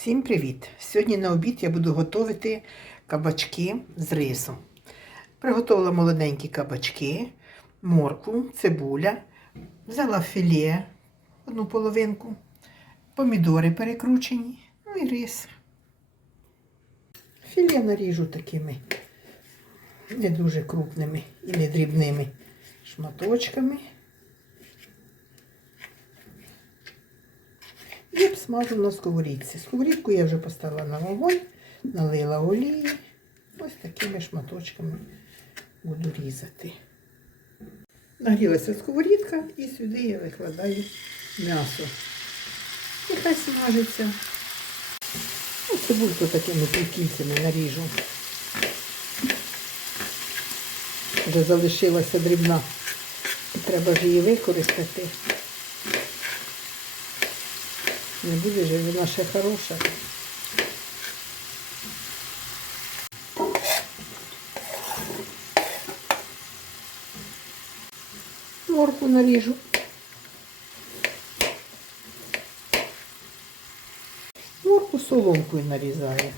Всім привіт! Сьогодні на обід я буду готувати кабачки з рисом. Приготувала молоденькі кабачки, моркву, цибуля, взяла філе, одну половинку, помідори перекручені, ну і рис. Філе наріжу такими не дуже крупними і не дрібними шматочками. І обсмажу на сковорідці. Сковорідку я вже поставила на вогонь, налила олії. Ось такими шматочками буду різати. Нагрілася сковорідка і сюди я викладаю м'ясо. І смажиться. Ось цибульку такими півкільцями наріжу. Вже залишилася дрібна. Треба ж її використати. Не буде же вона ще хороша. Морку наріжу. Морку соломкою нарізаю.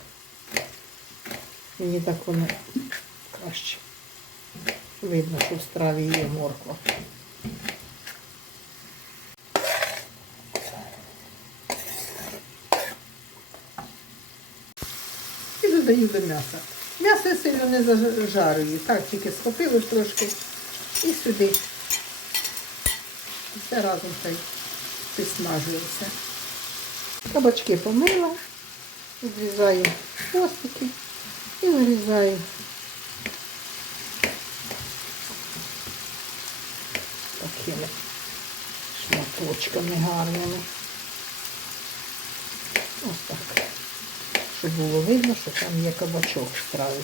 Мені так воно краще. Видно, що в страві є морква. і додаю до. М'ясо я сильно не зажарую, так тільки схопило трошки і сюди. Все разом хай підсмажується. Кабачки помила, відрізаю хвостики і нарізаю. Такими шматочками гарними. Ось так щоб було видно, що там є кабачок в страві.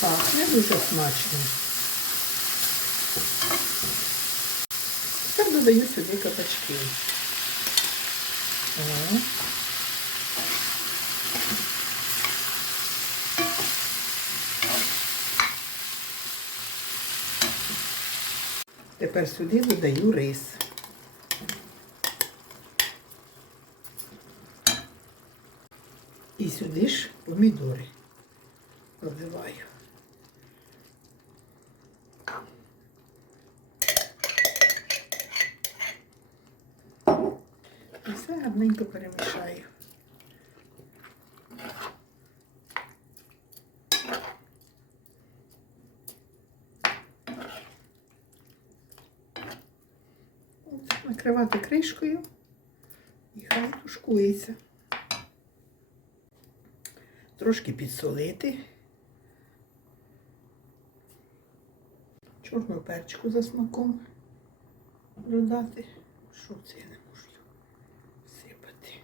Пахне дуже смачно. Тепер додаю сюди кабачки. О. Тепер сюди додаю рис. І сюди ж помідори проливаю. І все гарненько перемішаю. Накривати кришкою і хай тушкується. Трошки підсолити. Чорного перчику за смаком додати. Що це я не можу сипати.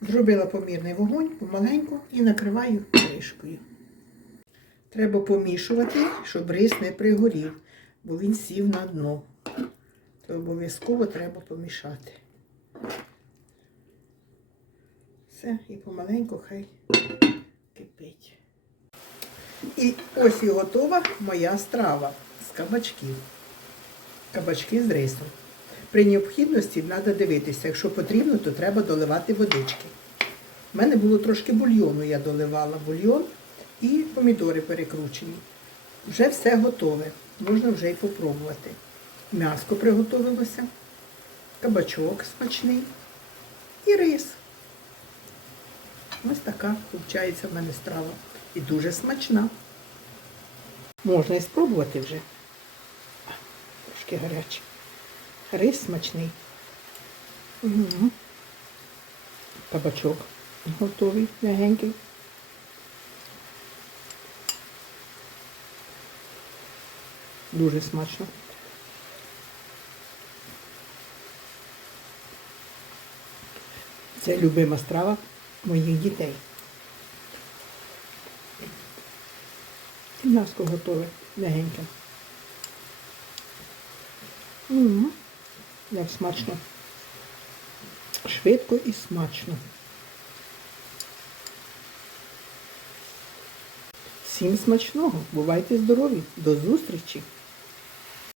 Зробила помірний вогонь помаленьку і накриваю кришкою. Треба помішувати, щоб рис не пригорів бо він сів на дно. То обов'язково треба помішати. Все, і помаленьку хай кипить. І ось і готова моя страва з кабачків. Кабачки з рисом. При необхідності треба дивитися, якщо потрібно, то треба доливати водички. У мене було трошки бульйону, я доливала бульйон і помідори перекручені. Вже все готове можна вже й попробувати. М'яско приготовилося, кабачок смачний і рис. Ось така виходить в мене страва. І дуже смачна. Можна і спробувати вже. Трошки гарячий. Рис смачний. Угу. Кабачок готовий, м'ягенький. Дуже смачно. Це любима страва моїх дітей. І м'яско готове, м'ягеньке. Як смачно. швидко і смачно. Всім смачного! Бувайте здорові! До зустрічі!